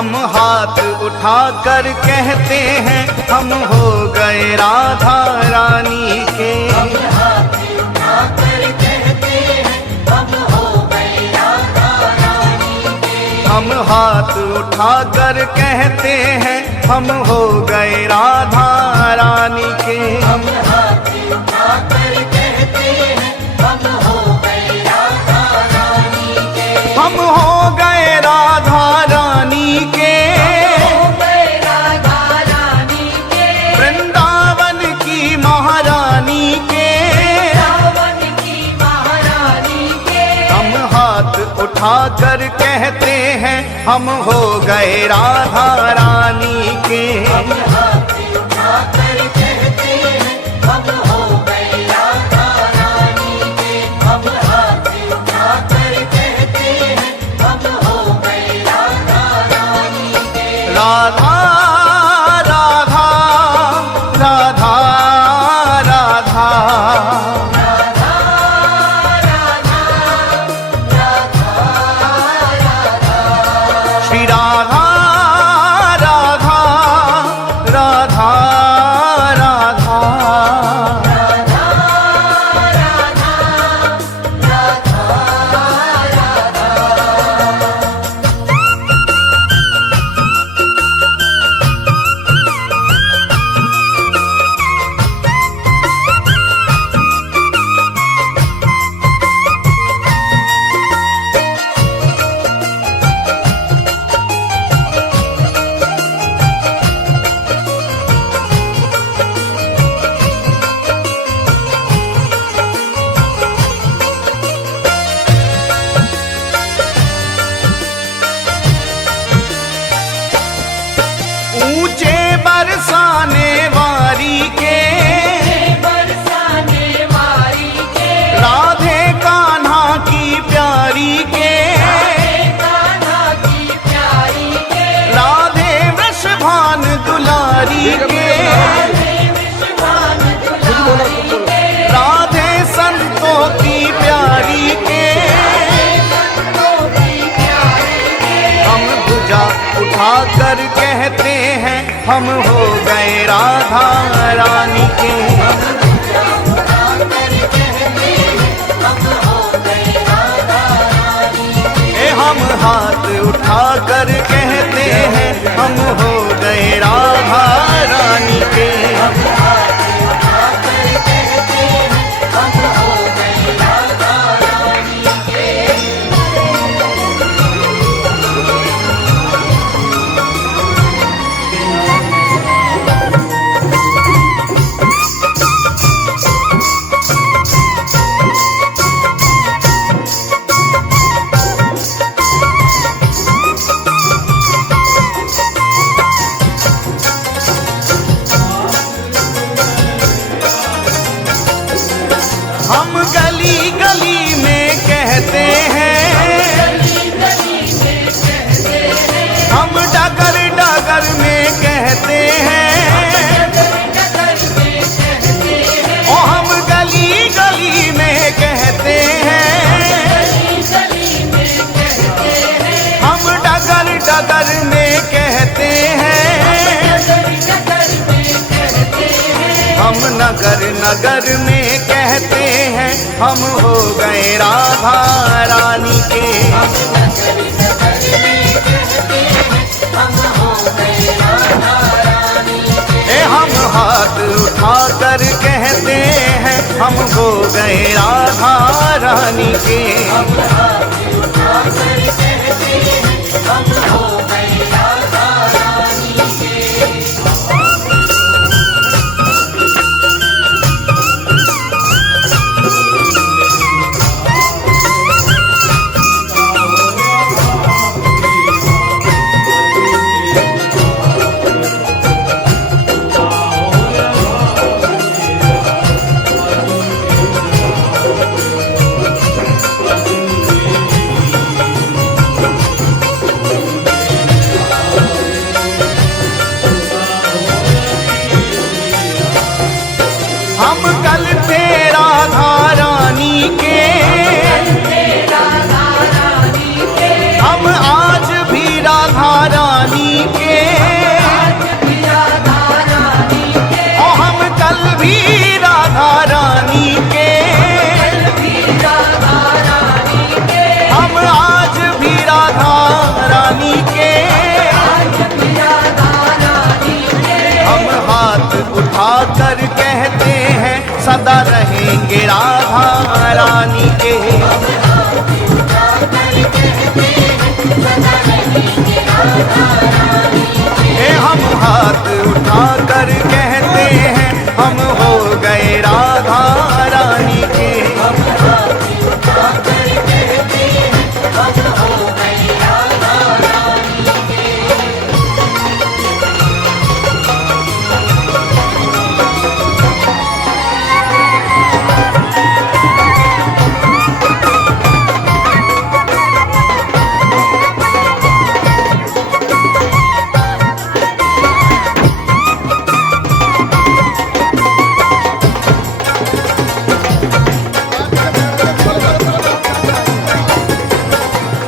हम हाथ उठाकर कहते हैं हम हो गए राधा रानी के। हम हाथ उठाकर कहते हैं हम हो गए राधा रानी के। हम हाथ उठाकर कहते हैं हम हो गए राधा रानी के। हम हाथ उठाकर कहते हैं हम हो गए राधा रानी के। हम हो गए राधा रानी के। हो गए राधा रानी के। वृंदावन की महारानी के। वृंदावन की महारानी के। हम हाथ उठाकर कहते हैं हम हो गए राधा रानी के। हम हाथ उठाकर कहते हैं हम हो गए राधा रानी के। हम हाथ उठाकर कहते हैं हम हो गए राधा रानी के। राधा राधा राधा राधा राधा राधा राधा राधा। श्री राधा राधा राधा राधा। ऊंचे बरसाने वारी के। बरसाने वारी के। राधे कान्हा की प्यारी के। कान्हा की प्यारी के। राधे वृषभान दुलारी के। विश्वान दुलारी के। राधे संतों की प्यारी के। संतों की प्यारी के। हम भुजा उठाकर कहते हैं हम हो गए राधा रानी के। उठाकर कहते हैं हम हो गए राधा रानी के। हम हाथ उठाकर कहते हैं हम हो गए राधा रानी के। हम हाथ उठाकर कहते हैं हम हो गए राधा रानी के। हम गली गली में कहते हैं। गली गली में कहते हैं। हम डगर डगर में कहते हैं। डगर में कहते हैं। ओ हम गली गली में कहते हैं। गली गली में कहते हैं। हम डगर डगर में कहते हैं। डगर में कहते हैं। हम नगर नगर में कहते हैं हम हो गए राधा रानी के। हम नगर नगर में कहते हैं हम हो गए राधा रानी के। हम हाथ उठाकर कहते हैं हम हो गए राधा रानी के। हम हाथ उठाकर कहते हैं हम हो गए राधा रानी के। हम कल थे राधा रानी के। हम आज भी राधा रानी कर कहते हैं सदा रहेंगे राधा रानी के। हम हाथ उठा कर कहते हैं हम हो गए राधा रानी के।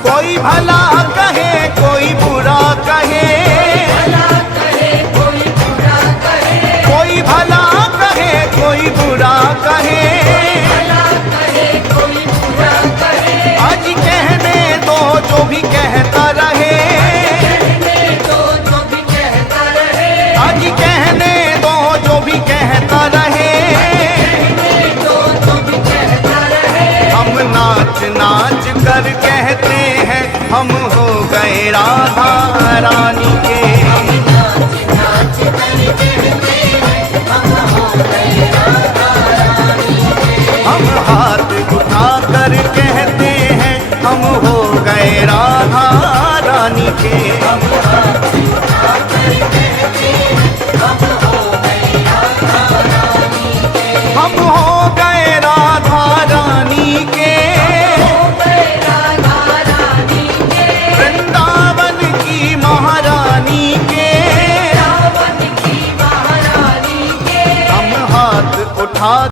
कोई भला कहे कोई बुरा कहे, कोई भला कहे कोई बुरा कहे, आज कहने दो जो भी कहता रहे, आज कहने दो जो भी कहता रहे। हम नाच नाच कर कहते हैं हम हो गए राधा रानी के। हम हाथ उठा कर कहते हैं हम हो गए राधा रानी के। हम हो गए राधा रानी के। वृंदावन की महारानी के। हम हाथ उठा